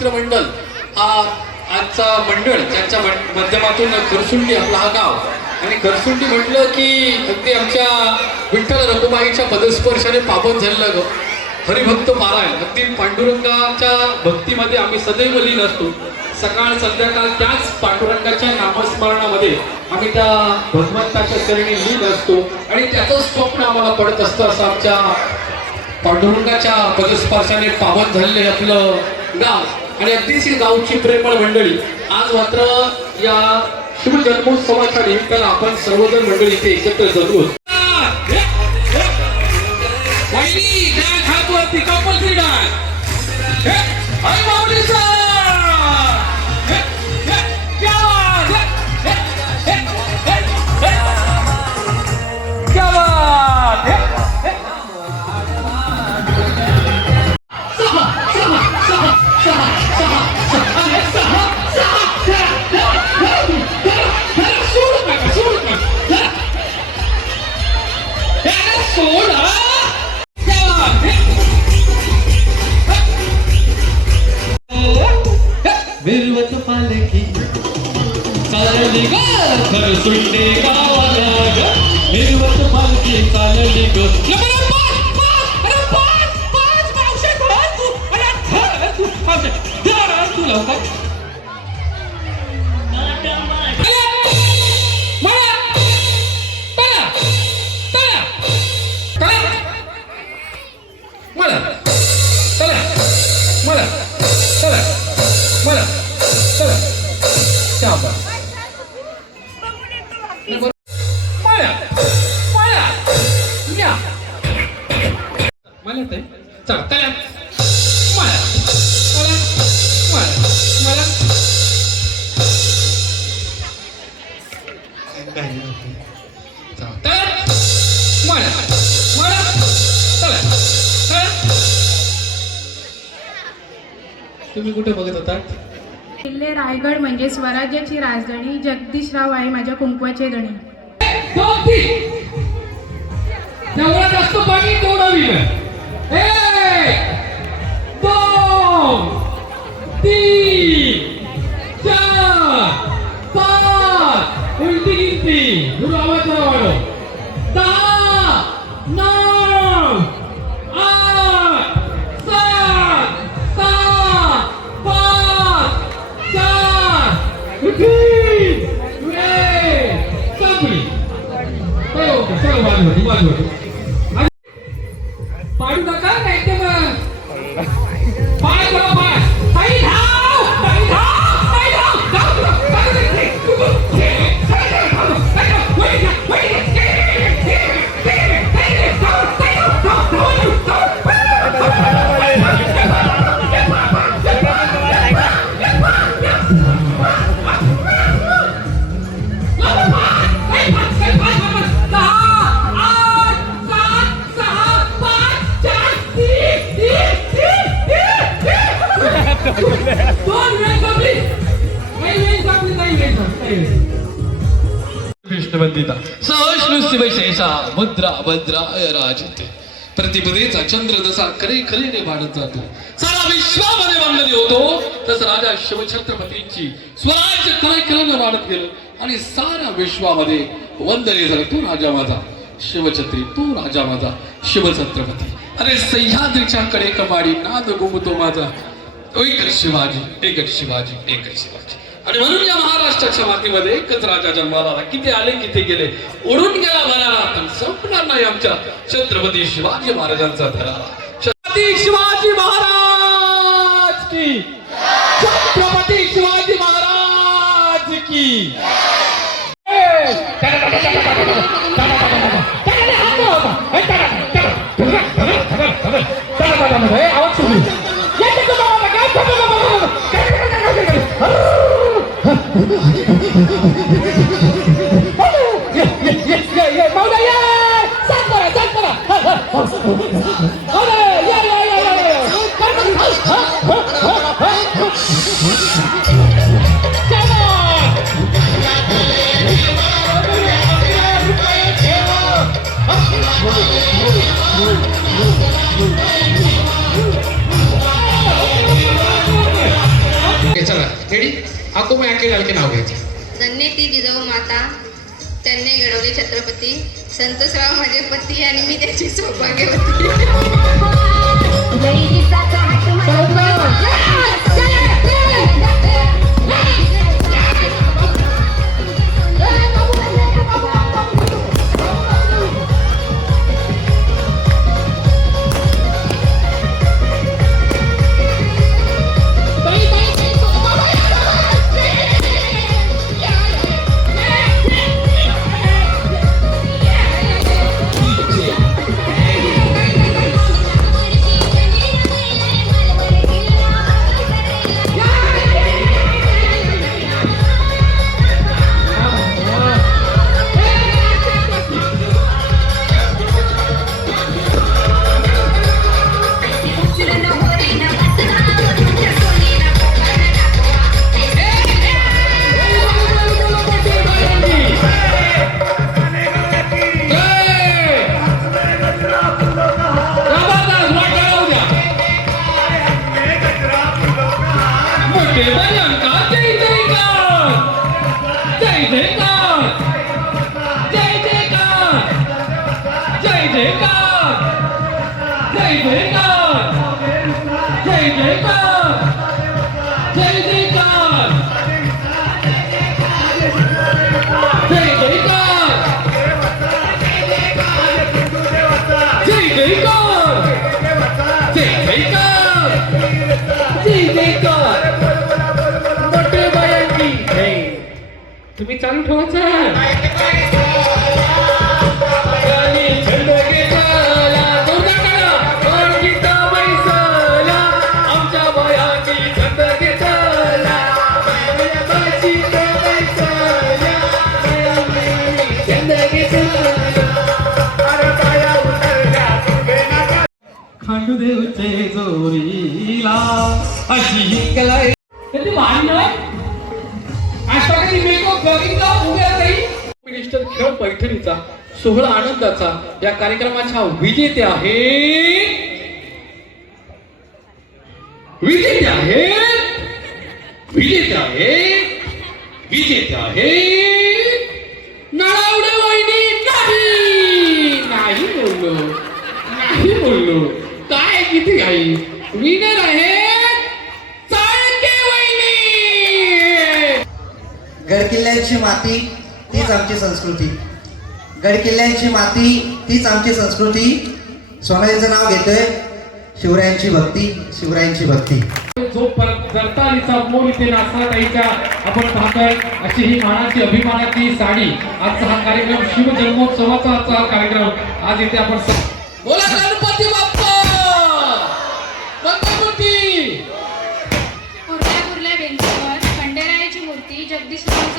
मित्रमंडळ हा आजचा मंडळ त्यांच्या माध्यमातून खरसुंडी आपला हा गाव आणि खरसुंडी म्हटलं की अगदी आमच्या विठ्ठल रखुमाईच्या पदस्पर्शाने पावन झालेलं ग हरिभक्त पारायण अगदी पांडुरंगाच्या भक्तीमध्ये आम्ही सदैव लीन असतो. सकाळ संध्याकाळ त्याच पांडुरंगाच्या नामस्मरणामध्ये आम्ही त्या भगवंताच्या चरणी लीन असतो आणि त्याचं स्वप्न आम्हाला पडत असतं. असं आमच्या पांडुरंगाच्या पदस्पर्शाने पावन झालेले आपलं गाव आणि अगदीच ही गावची प्रेमळ मंडळी. आज मात्र या शिवजन्मोत्सवाच्या निमित्तानं आपण सर्वजण मंडळी इथे एकत्र जमलो. मिरवत पालखी चालली ग खरसुंडी गावाला ग मिरवत पालखी चालली ग तू लवकर तुम्ही कुठे बघत होता? किल्ले रायगड म्हणजे स्वराज्याची राजधानी. जगदीशराव आहे माझ्या कुंकवाचे धणी. तेवढं जास्त पाणी तोडावी. 1 2 3 4 5 उलटी गिनती गुरु आवाज वाढव 10 9 8 7 6 5 4 3 संपली. चलो वाजवतो पाडू नका नाही ते मग पाय बघा पाय ताई धाव ताई धाव ताई कृष्णवंदिता सहस्रशिवशेषा मुद्रा भद्राय राजते प्रतिपदेचा चंद्र जसा खरे खरेने वाढत जातो सारा विश्वामध्ये वंदनीय होतो तसं राजा शिवछत्रपतींची स्वराज्य खरे खरेने वाढत गेलं आणि सारा विश्वामध्ये वंदनीय झाला तो राजा माझा शिवछत्री तो राजा माझा शिवछत्रपती. अरे सह्याद्रीच्या कडे कमाडी नाद घुमतो माझा एकच शिवाजी एकच शिवाजी एकच शिवाजी. आणि म्हणून या महाराष्ट्राच्या मातीमध्ये एकच राजा जन्माला आला. किती आले किती गेले उडून गेला भरारा पण संपणार नाही आमच्या छत्रपती शिवाजी महाराजांचा धरारा. छत्रपती शिवाजी महाराज की छत्रपती शिवाजी महाराज की. रेडी हाको मग याके झालं की नाव घ्यायचं. धन्य ती जिजाऊ माता, त्यांनी घडवले छत्रपती संतोषराव माझे पती आणि मी त्याची सौभाग्यवती. तुम्ही चालू ठेवायचं. खांडूदेवचे जोरीला अशी हिंगलाय त्यांनी मांडलं मिनिस्टर खेळ पैठणीचा सोहळा आनंदाचा या कार्यक्रमाच्या विजेते आहेत विजेते आहेत विजेते आहेत विजेते आहेत नळावडे वहिनी. नाही नाही बोललो काय किती घाई. विनर आहेत चाळके वहिनी. गडकिल्ल्यांची माती तीच आमची संस्कृती. गडकिल्ल्यांची माती तीच आमची संस्कृती. सोनालीचं नाव घेतोय. शिवरायांची भक्ती शिवरायांची भक्ती. जो जरतालीचा मोर इथे नाचताईच्या आपण पाहतोय अशी ही मानाची अभिमानाची साडी. आजचा हा कार्यक्रम शिवजन्मोत्सवाचा आजचा हा कार्यक्रम आज इथे आपण बोला गणपती बाप्पा मंगलमूर्ती. कुर्ल्या कुर्ल्या भिंतीवर खंडेरायाची मूर्ती जगदीशराव